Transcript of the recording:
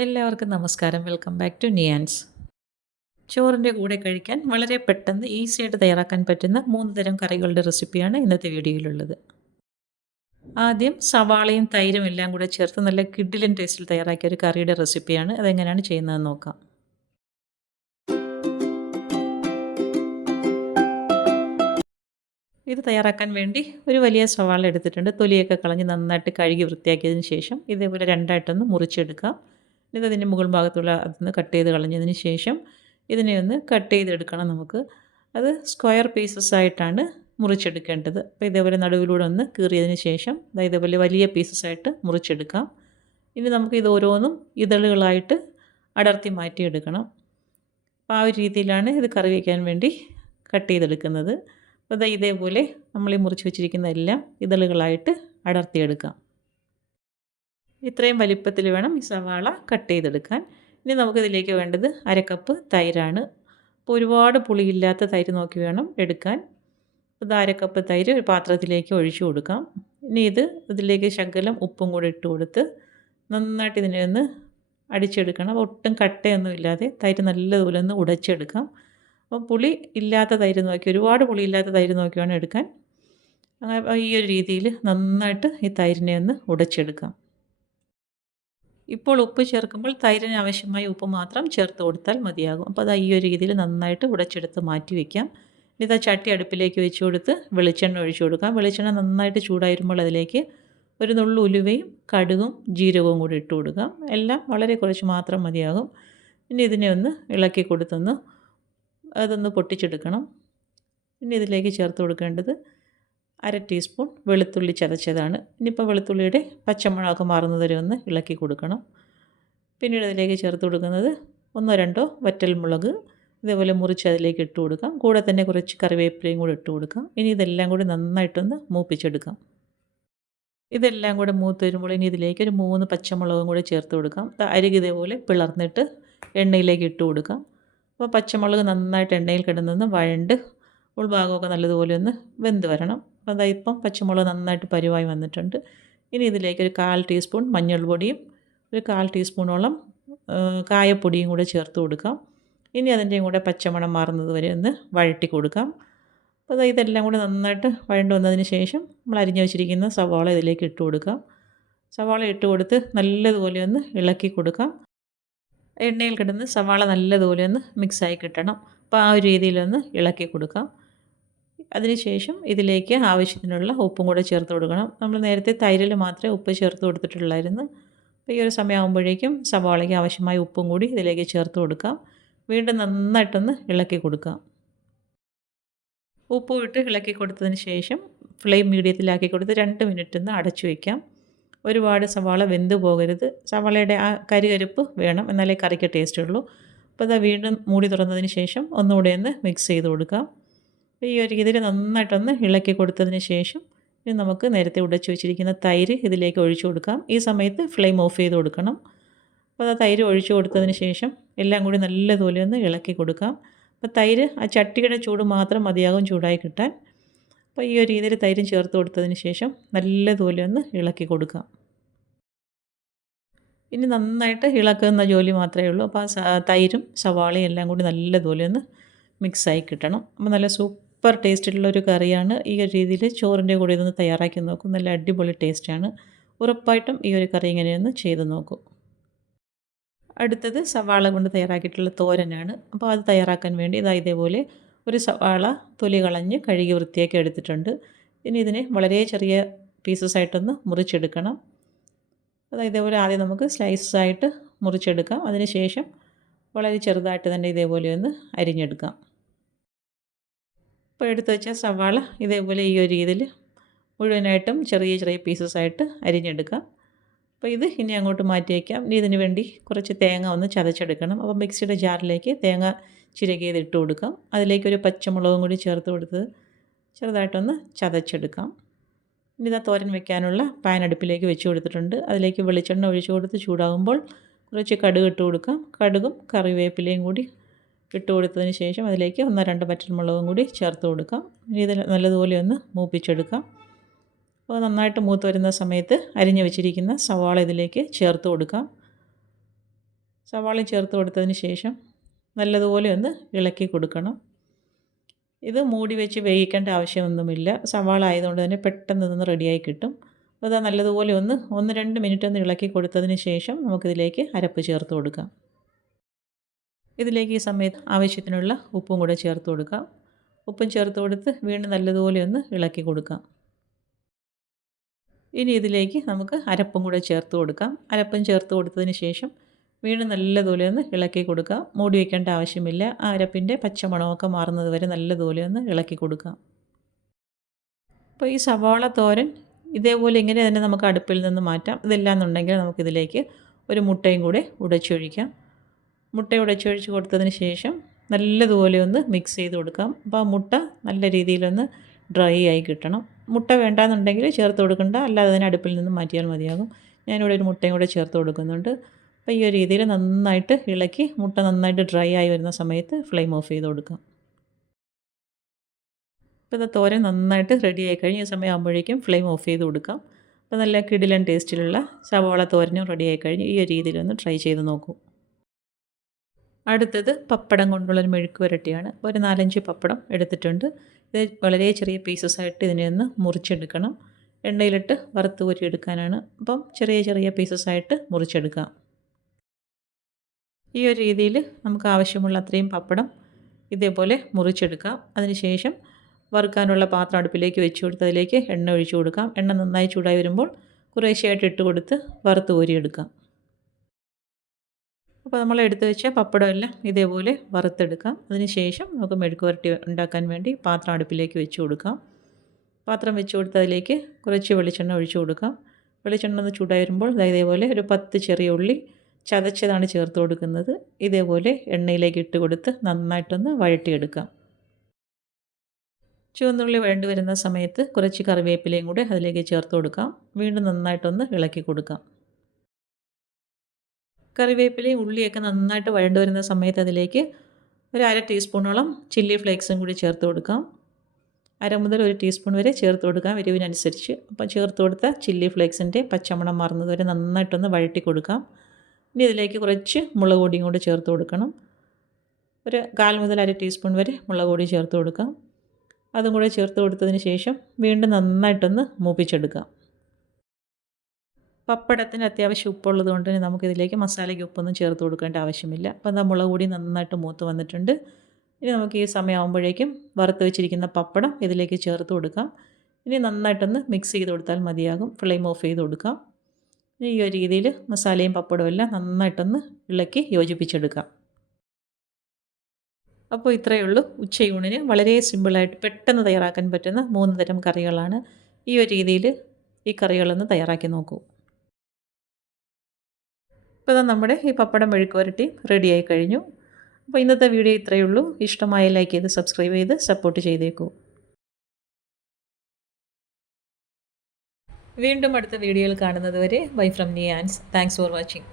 എല്ലാവർക്കും നമസ്കാരം. Welcome back to നിയാൻസ്. ചോറിൻ്റെ കൂടെ കഴിക്കാൻ വളരെ പെട്ടെന്ന് ഈസിയായിട്ട് തയ്യാറാക്കാൻ പറ്റുന്ന 3 തരം കറികളുടെ റെസിപ്പിയാണ് ഇന്നത്തെ വീഡിയോയിലുള്ളത്. ആദ്യം സവാളയും തൈരും എല്ലാം കൂടെ ചേർത്ത് നല്ല കിഡിലൻ ടേസ്റ്റിൽ തയ്യാറാക്കിയ ഒരു കറിയുടെ റെസിപ്പിയാണ്. അതെങ്ങനെയാണ് ചെയ്യുന്നതെന്ന് നോക്കാം. ഇത് തയ്യാറാക്കാൻ വേണ്ടി ഒരു വലിയ സവാള എടുത്തിട്ടുണ്ട്. തൊലിയൊക്കെ കളഞ്ഞ് നന്നായിട്ട് കഴുകി വൃത്തിയാക്കിയതിന് ശേഷം ഇതേപോലെ രണ്ടായിട്ടൊന്ന് മുറിച്ചെടുക്കാം. ഇത് അതിൻ്റെ മുകൾ ഭാഗത്തുള്ള അതൊന്ന് കട്ട് ചെയ്ത് കളഞ്ഞതിന് ശേഷം ഇതിനെ ഒന്ന് കട്ട് ചെയ്തെടുക്കണം നമുക്ക്. അത് സ്ക്വയർ പീസസ് ആയിട്ടാണ് മുറിച്ചെടുക്കേണ്ടത്. അപ്പോൾ ഇതേപോലെ നടുവിലൂടെ ഒന്ന് കീറിയതിന് ശേഷം ഇതേപോലെ വലിയ പീസസ് ആയിട്ട് മുറിച്ചെടുക്കാം. ഇനി നമുക്ക് ഇത് ഓരോന്നും ഇതളുകളായിട്ട് അടർത്തി മാറ്റിയെടുക്കണം. അപ്പോൾ ആ ഒരു രീതിയിലാണ് ഇത് കറി വയ്ക്കാൻ വേണ്ടി കട്ട് ചെയ്തെടുക്കുന്നത്. അപ്പോൾ ഇതേപോലെ നമ്മൾ ഈ മുറിച്ച് വെച്ചിരിക്കുന്ന എല്ലാം ഇതളുകളായിട്ട് അടർത്തിയെടുക്കാം. ഇത്രയും വലിപ്പത്തിൽ വേണം ഈ സവാള കട്ട് ചെയ്തെടുക്കാൻ. ഇനി നമുക്കിതിലേക്ക് വേണ്ടത് അരക്കപ്പ് തൈരാണ്. അപ്പോൾ ഒരുപാട് പുളിയില്ലാത്ത തൈര് നോക്കി വേണം എടുക്കാൻ. ഇത് അരക്കപ്പ് തൈര് ഒരു പാത്രത്തിലേക്ക് ഒഴിച്ചു കൊടുക്കാം. ഇനി ഇതിലേക്ക് ശകലം ഉപ്പും കൂടി ഇട്ട് കൊടുത്ത് നന്നായിട്ട് ഇതിനെ ഒന്ന് അടിച്ചെടുക്കണം. ഒട്ടും കട്ടയൊന്നും ഇല്ലാതെ തൈര് നല്ലതുപോലെ ഒന്ന് ഉടച്ചെടുക്കാം. അപ്പോൾ പുളി ഇല്ലാത്ത തൈര് നോക്കി, ഒരുപാട് പുളിയില്ലാത്ത തൈര് നോക്കി വേണം എടുക്കാൻ. ഈ ഒരു രീതിയിൽ നന്നായിട്ട് ഈ തൈരിനെ ഒന്ന് ഉടച്ചെടുക്കാം. ഇപ്പോൾ ഉപ്പ് ചേർക്കുമ്പോൾ തൈരിന് ആവശ്യമായ ഉപ്പ് മാത്രം ചേർത്ത് കൊടുത്താൽ മതിയാകും. അപ്പോൾ ഈ ഒരു രീതിയിൽ നന്നായിട്ട് ഉടച്ചെടുത്ത് മാറ്റി വയ്ക്കാം. ഇതാ ചട്ടി അടുപ്പിലേക്ക് വെച്ച് കൊടുത്ത് വെളിച്ചെണ്ണ ഒഴിച്ചു കൊടുക്കാം. വെളിച്ചെണ്ണ നന്നായിട്ട് ചൂടായിരുമ്പോൾ അതിലേക്ക് ഒരു നുള്ളു ഉലുവയും കടുകും ജീരകവും കൂടി ഇട്ട് കൊടുക്കാം. എല്ലാം വളരെ കുറച്ച് മാത്രം മതിയാകും. ഇനി ഇതിനെ ഒന്ന് ഇളക്കി കൊടുത്തൊന്ന് അതൊന്ന് പൊട്ടിച്ചെടുക്കണം. ഇനി ഇതിലേക്ക് ചേർത്ത് കൊടുക്കേണ്ടത് 1/2 ടീസ്പൂൺ വെളുത്തുള്ളി ചതച്ചതാണ്. ഇനിയിപ്പോൾ വെളുത്തുള്ളിയുടെ പച്ചമണമൊക്കെ മാറുന്നത് വരെ ഒന്ന് ഇളക്കി കൊടുക്കണം. പിന്നീട് അതിലേക്ക് ചേർത്ത് കൊടുക്കുന്നത് 1-2 വറ്റൽമുളക് ഇതേപോലെ മുറിച്ച് അതിലേക്ക് ഇട്ട് കൊടുക്കാം. കൂടെ തന്നെ കുറച്ച് കറിവേപ്പിലയും കൂടി ഇട്ട് കൊടുക്കാം. ഇനി ഇതെല്ലാം കൂടി നന്നായിട്ടൊന്ന് മൂപ്പിച്ചെടുക്കാം. ഇതെല്ലാം കൂടെ മൂത്ത് വരുമ്പോൾ ഇനി ഇതിലേക്ക് ഒരു 3 പച്ചമുളകും കൂടി ചേർത്ത് കൊടുക്കാം. അരികെ ഇതേപോലെ പിളർന്നിട്ട് എണ്ണയിലേക്ക് ഇട്ട് കൊടുക്കാം. അപ്പോൾ പച്ചമുളക് നന്നായിട്ട് എണ്ണയിൽ കിടന്നൊന്ന് വഴണ്ട് ഉൾഭാഗമൊക്കെ നല്ലതുപോലെ ഒന്ന് വെന്ത് വരണം. അപ്പോൾ ഇപ്പം പച്ചമുളക് നന്നായിട്ട് പരുവായി വന്നിട്ടുണ്ട്. ഇനി ഇതിലേക്ക് ഒരു 1/4 ടീസ്പൂൺ മഞ്ഞൾപ്പൊടിയും ഒരു 1/4 ടീസ്പൂണോളം കായപ്പൊടിയും കൂടെ ചേർത്ത് കൊടുക്കാം. ഇനി അതിൻ്റെയും കൂടെ പച്ചമണം മാറുന്നത് വരെ ഒന്ന് വഴറ്റി കൊടുക്കാം. അപ്പോൾ ഇതെല്ലാം കൂടെ നന്നായിട്ട് വഴണ്ട് വന്നതിന് ശേഷം നമ്മൾ അരിഞ്ഞു വെച്ചിരിക്കുന്ന സവാള ഇതിലേക്ക് ഇട്ട് കൊടുക്കാം. സവാള ഇട്ട് കൊടുത്ത് നല്ലതുപോലെ ഒന്ന് ഇളക്കി കൊടുക്കാം. എണ്ണയിൽ കിടന്ന് സവാള നല്ലതുപോലെ ഒന്ന് മിക്സായി കിട്ടണം. അപ്പോൾ ആ ഒരു രീതിയിലൊന്ന് ഇളക്കി കൊടുക്കാം. അതിനുശേഷം ഇതിലേക്ക് ആവശ്യത്തിനുള്ള ഉപ്പും കൂടെ ചേർത്ത് കൊടുക്കണം. നമ്മൾ നേരത്തെ തൈരിൽ മാത്രമേ ഉപ്പ് ചേർത്ത് കൊടുത്തിട്ടുള്ളായിരുന്നു. അപ്പോൾ ഈ ഒരു സമയമാകുമ്പോഴേക്കും സവാളയ്ക്ക് ആവശ്യമായ ഉപ്പും കൂടി ഇതിലേക്ക് ചേർത്ത് കൊടുക്കാം. വീണ്ടും നന്നായിട്ടൊന്ന് ഇളക്കി കൊടുക്കാം. ഉപ്പും ഇട്ട് ഇളക്കി കൊടുത്തതിന് ശേഷം ഫ്ലെയിം മീഡിയത്തിലാക്കി കൊടുത്ത് 2 മിനിറ്റ് ഒന്ന് അടച്ചു വയ്ക്കാം. ഒരുപാട് സവാള വെന്ത് പോകരുത്. സവാളയുടെ ആ കരികരിപ്പ് വേണം, എന്നാലേ കറിക്ക് ടേസ്റ്റ് ഉള്ളൂ. അപ്പോൾ വീണ്ടും മൂടി തുറന്നതിന് ശേഷം ഒന്നുകൂടെ ഒന്ന് മിക്സ് ചെയ്ത് കൊടുക്കാം. ഈ ഒരു രീതിയിൽ നന്നായിട്ടൊന്ന് ഇളക്കി കൊടുത്തതിന് ശേഷം ഇനി നമുക്ക് നേരത്തെ ഉടച്ചു വെച്ചിരിക്കുന്ന തൈര് ഇതിലേക്ക് ഒഴിച്ചു കൊടുക്കാം. ഈ സമയത്ത് ഫ്ലെയിം ഓഫ് ചെയ്ത് കൊടുക്കണം. അപ്പോൾ തൈര് ഒഴിച്ചു കൊടുത്തതിന് ശേഷം എല്ലാം കൂടി നല്ലതുപോലെ ഒന്ന് ഇളക്കി കൊടുക്കാം. അപ്പോൾ തൈര് ആ ചട്ടിയുടെ ചൂട് മാത്രം മതിയാകും ചൂടായി കിട്ടാൻ. അപ്പോൾ ഈ ഒരു രീതിയിൽ തൈരും ചേർത്ത് കൊടുത്തതിന് ശേഷം നല്ലതുപോലെ ഒന്ന് ഇളക്കി കൊടുക്കാം. ഇനി നന്നായിട്ട് ഇളക്കുന്ന ജോലി മാത്രമേ ഉള്ളൂ. അപ്പോൾ തൈരും സവാളയും എല്ലാം കൂടി നല്ലതുപോലെ ഒന്ന് മിക്സായി കിട്ടണം. അപ്പോൾ നല്ല സൂപ്പർ ടേസ്റ്റുള്ളൊരു കറിയാണ്. ഈ ഒരു രീതിയിൽ ചോറിൻ്റെ കൂടെ ഇതൊന്ന് തയ്യാറാക്കി നോക്കും. നല്ല അടിപൊളി ടേസ്റ്റാണ്. ഉറപ്പായിട്ടും ഈ ഒരു കറി ഇങ്ങനെയൊന്ന് ചെയ്ത് നോക്കൂ. അടുത്തത് സവാള കൊണ്ട് തയ്യാറാക്കിയിട്ടുള്ള തോരനാണ്. അപ്പോൾ അത് തയ്യാറാക്കാൻ വേണ്ടി ഇതേപോലെ ഒരു സവാള തൊലി കളഞ്ഞ് കഴുകി വൃത്തിയാക്കി എടുത്തിട്ടുണ്ട്. ഇനി ഇതിനെ വളരെ ചെറിയ പീസസ് ആയിട്ടൊന്ന് മുറിച്ചെടുക്കണം. ഇതേപോലെ ആദ്യം നമുക്ക് സ്ലൈസസ് ആയിട്ട് മുറിച്ചെടുക്കാം. അതിനുശേഷം വളരെ ചെറുതായിട്ട് തന്നെ ഇതേപോലെ ഒന്ന് അരിഞ്ഞെടുക്കാം. ഇപ്പോൾ എടുത്ത് വെച്ച സവാള ഇതേപോലെ ഈ ഒരു രീതിയിൽ മുഴുവനായിട്ടും ചെറിയ ചെറിയ പീസസ് ആയിട്ട് അരിഞ്ഞെടുക്കാം. അപ്പോൾ ഇത് ഇനി അങ്ങോട്ട് മാറ്റി വയ്ക്കാം. ഇനി ഇതിന് വേണ്ടി കുറച്ച് തേങ്ങ ഒന്ന് ചതച്ചെടുക്കണം. അപ്പോൾ മിക്സിയുടെ ജാറിലേക്ക് തേങ്ങ ചിരകിയത് ഇട്ട് കൊടുക്കാം. അതിലേക്ക് ഒരു പച്ചമുളകും കൂടി ചേർത്ത് കൊടുത്ത് ചെറുതായിട്ടൊന്ന് ചതച്ചെടുക്കാം. ഇനി തോരൻ വെക്കാനുള്ള പാൻ അടുപ്പിലേക്ക് വെച്ച് കൊടുത്തിട്ടുണ്ട്. അതിലേക്ക് വെളിച്ചെണ്ണ ഒഴിച്ച് കൊടുത്ത് ചൂടാകുമ്പോൾ കുറച്ച് കടുക് ഇട്ട് കൊടുക്കാം. കടുകും കറിവേപ്പിലയും കൂടി ഇട്ട് കൊടുത്തതിന് ശേഷം അതിലേക്ക് 1-2 വറ്റൽമുളകും കൂടി ചേർത്ത് കൊടുക്കാം. ഇനി ഇത് നല്ലതുപോലെ ഒന്ന് മൂപ്പിച്ചെടുക്കാം. അപ്പോൾ നന്നായിട്ട് മൂത്ത് വരുന്ന സമയത്ത് അരിഞ്ഞു വെച്ചിരിക്കുന്ന സവാള ഇതിലേക്ക് ചേർത്ത് കൊടുക്കാം. സവാള ചേർത്ത് കൊടുത്തതിന് ശേഷം നല്ലതുപോലെ ഒന്ന് ഇളക്കി കൊടുക്കണം. ഇത് മൂടി വെച്ച് വേവിക്കേണ്ട ആവശ്യമൊന്നുമില്ല. സവാള ആയതുകൊണ്ട് തന്നെ പെട്ടെന്ന് ഇതൊന്ന് റെഡിയായി കിട്ടും. അപ്പോൾ അത് നല്ലതുപോലെ ഒന്ന് 1-2 മിനിറ്റ് ഒന്ന് ഇളക്കി കൊടുത്തതിന് ശേഷം നമുക്കിതിലേക്ക് അരപ്പ് ചേർത്ത് കൊടുക്കാം. ഇതിലേക്ക് ഈ സമയത്ത് ആവശ്യത്തിനുള്ള ഉപ്പും കൂടെ ചേർത്ത് കൊടുക്കാം. ഉപ്പും ചേർത്ത് കൊടുത്ത് വീണ്ടും നല്ലതുപോലെ ഒന്ന് ഇളക്കി കൊടുക്കാം. ഇനി ഇതിലേക്ക് നമുക്ക് അരപ്പും കൂടെ ചേർത്ത് കൊടുക്കാം. അരപ്പും ചേർത്ത് കൊടുത്തതിന് ശേഷം വീണ്ടും നല്ലതുപോലെ ഒന്ന് ഇളക്കി കൊടുക്കാം. മൂടി വയ്ക്കേണ്ട ആവശ്യമില്ല. ആ അരപ്പിൻ്റെ പച്ചമണമൊക്കെ മാറുന്നത് വരെ നല്ലതുപോലെ ഒന്ന് ഇളക്കി കൊടുക്കാം. അപ്പോൾ ഈ സവാള തോരൻ ഇതേപോലെ ഇങ്ങനെ തന്നെ നമുക്ക് അടുപ്പിൽ നിന്ന് മാറ്റാം. ഇതില്ലാന്നുണ്ടെങ്കിൽ നമുക്കിതിലേക്ക് ഒരു മുട്ടയും കൂടെ ഉടച്ചൊഴിക്കാം. മുട്ട ഉടച്ചൊഴിച്ച് കൊടുത്തതിന് ശേഷം നല്ലതുപോലെ ഒന്ന് മിക്സ് ചെയ്ത് കൊടുക്കാം. അപ്പോൾ ആ മുട്ട നല്ല രീതിയിലൊന്ന് ഡ്രൈ ആയി കിട്ടണം. മുട്ട വേണ്ടാന്നുണ്ടെങ്കിൽ ചേർത്ത് കൊടുക്കണ്ട, അല്ലാതെ തന്നെ അടുപ്പിൽ നിന്ന് മാറ്റിയാൽ മതിയാകും. ഞാനിവിടെ ഒരു മുട്ടയും കൂടെ ചേർത്ത് കൊടുക്കുന്നുണ്ട്. അപ്പോൾ ഈ ഒരു രീതിയിൽ നന്നായിട്ട് ഇളക്കി മുട്ട നന്നായിട്ട് ഡ്രൈ ആയി വരുന്ന സമയത്ത് ഫ്ലെയിം ഓഫ് ചെയ്ത് കൊടുക്കാം. ഇപ്പോൾ ഇത് തോരൻ നന്നായിട്ട് റെഡി ആയി കഴിഞ്ഞ് ഈ സമയമാകുമ്പോഴേക്കും ഫ്ലെയിം ഓഫ് ചെയ്ത് കൊടുക്കാം. അപ്പോൾ നല്ല കിടിലൻ ടേസ്റ്റിലുള്ള സവാള തോരനും റെഡി ആയി കഴിഞ്ഞ് ഈ ഒരു രീതിയിലൊന്ന് ട്രൈ ചെയ്ത് നോക്കൂ. അടുത്തത് പപ്പടം കൊണ്ടുള്ളൊരു മെഴുക്ക് പുരട്ടിയാണ്. ഒരു 4-5 പപ്പടം എടുത്തിട്ടുണ്ട്. ഇത് വളരെ ചെറിയ പീസസ് ആയിട്ട് ഇതിനെ ഒന്ന് മുറിച്ചെടുക്കണം. എണ്ണയിലിട്ട് വറുത്ത് കോരി എടുക്കാനാണ്. അപ്പം ചെറിയ ചെറിയ പീസസ് ആയിട്ട് മുറിച്ചെടുക്കാം. ഈ ഒരു രീതിയിൽ നമുക്ക് ആവശ്യമുള്ള അത്രയും പപ്പടം ഇതേപോലെ മുറിച്ചെടുക്കാം. അതിനുശേഷം വറുക്കാനുള്ള പാത്രം അടുപ്പിലേക്ക് വെച്ച് കൊടുത്ത് അതിലേക്ക് എണ്ണ ഒഴിച്ചു കൊടുക്കാം. എണ്ണ നന്നായി ചൂടായി വരുമ്പോൾ കുറേശ്ശെയായിട്ട് ഇട്ട് കൊടുത്ത് വറുത്ത് കോരിയെടുക്കാം. അപ്പോൾ നമ്മൾ എടുത്തു വെച്ച പപ്പടമെല്ലാം ഇതേപോലെ വറുത്തെടുക്കാം. അതിനുശേഷം നമുക്ക് മെഴുക്ക് പുരട്ടി ഉണ്ടാക്കാൻ വേണ്ടി പാത്രം അടുപ്പിലേക്ക് വെച്ച് കൊടുക്കാം. പാത്രം വെച്ച് കൊടുത്ത് അതിലേക്ക് കുറച്ച് വെളിച്ചെണ്ണ ഒഴിച്ചു കൊടുക്കാം. വെളിച്ചെണ്ണ ഒന്ന് ചൂടായി വരുമ്പോൾ ഇതേപോലെ ഒരു 10 ചെറിയ ഉള്ളി ചതച്ചതാണ് ചേർത്ത് കൊടുക്കുന്നത്. ഇതേപോലെ എണ്ണയിലേക്ക് ഇട്ട് കൊടുത്ത് നന്നായിട്ടൊന്ന് വഴട്ടിയെടുക്കാം. ചുവന്നുള്ളി വഴണ്ടി വരുന്ന സമയത്ത് കുറച്ച് കറിവേപ്പിലയും കൂടെ അതിലേക്ക് ചേർത്ത് കൊടുക്കാം. വീണ്ടും നന്നായിട്ടൊന്ന് ഇളക്കി കൊടുക്കാം. കറിവേപ്പിലയും ഉള്ളിയൊക്കെ നന്നായിട്ട് വഴണ്ട് വരുന്ന സമയത്ത് അതിലേക്ക് ഒരു 1/2 ടീസ്പൂണോളം ചില്ലി ഫ്ലേക്സും കൂടി ചേർത്ത് കൊടുക്കാം. 1/2 മുതൽ 1 ടീസ്പൂൺ വരെ ചേർത്ത് കൊടുക്കാം എരിവിനനുസരിച്ച്. അപ്പോൾ ചേർത്ത് കൊടുത്ത ചില്ലി ഫ്ലേക്സിൻ്റെ പച്ചമണം മാറുന്നത് വരെ നന്നായിട്ടൊന്ന് വഴട്ടി കൊടുക്കാം. ഇനി ഇതിലേക്ക് കുറച്ച് മുളക് പൊടിയും കൂടി ചേർത്ത് കൊടുക്കണം. ഒരു 1/4 മുതൽ 1/2 ടീസ്പൂൺ വരെ മുളക് പൊടി ചേർത്ത് കൊടുക്കാം. അതും കൂടെ ചേർത്ത് കൊടുത്തതിന് ശേഷം വീണ്ടും നന്നായിട്ടൊന്ന് മൂപ്പിച്ചെടുക്കാം. പപ്പടത്തിന് അത്യാവശ്യം ഉപ്പുള്ളത് കൊണ്ട് തന്നെ നമുക്കിതിലേക്ക് മസാലയ്ക്ക് ഉപ്പൊന്നും ചേർത്ത് കൊടുക്കേണ്ട ആവശ്യമില്ല. അപ്പോൾ എന്താ മുളക് പൊടി നന്നായിട്ട് മൂത്ത് വന്നിട്ടുണ്ട്. ഇനി നമുക്ക് ഈ സമയമാകുമ്പോഴേക്കും വറുത്ത് വെച്ചിരിക്കുന്ന പപ്പടം ഇതിലേക്ക് ചേർത്ത് കൊടുക്കാം. ഇനി നന്നായിട്ടൊന്ന് മിക്സ് ചെയ്ത് കൊടുത്താൽ മതിയാകും. ഫ്ലെയിം ഓഫ് ചെയ്ത് കൊടുക്കാം. ഇനി ഈ ഒരു രീതിയിൽ മസാലയും പപ്പടവും എല്ലാം നന്നായിട്ടൊന്ന് ഇളക്കി യോജിപ്പിച്ചെടുക്കാം. അപ്പോൾ ഇത്രയേ ഉള്ളൂ. ഉച്ചയൂണിന് വളരെ സിമ്പിളായിട്ട് പെട്ടെന്ന് തയ്യാറാക്കാൻ പറ്റുന്ന 3 തരം കറികളാണ്. ഈ ഒരു രീതിയിൽ ഈ കറികളൊന്ന് തയ്യാറാക്കി നോക്കൂ. ഇപ്പോൾ നമ്മുടെ ഈ പപ്പടം മെഴുക്ക് പുരട്ടി റെഡിയായി കഴിഞ്ഞു. അപ്പോൾ ഇന്നത്തെ വീഡിയോ ഇത്രയേ ഉള്ളൂ. ഇഷ്ടമായ ലൈക്ക് ചെയ്ത് സബ്സ്ക്രൈബ് ചെയ്ത് സപ്പോർട്ട് ചെയ്തേക്കൂ. വീണ്ടും അടുത്ത വീഡിയോയിൽ കാണുന്നത് വരെ ബൈ ഫ്രം നിയാൻസ്. Thanks for watching.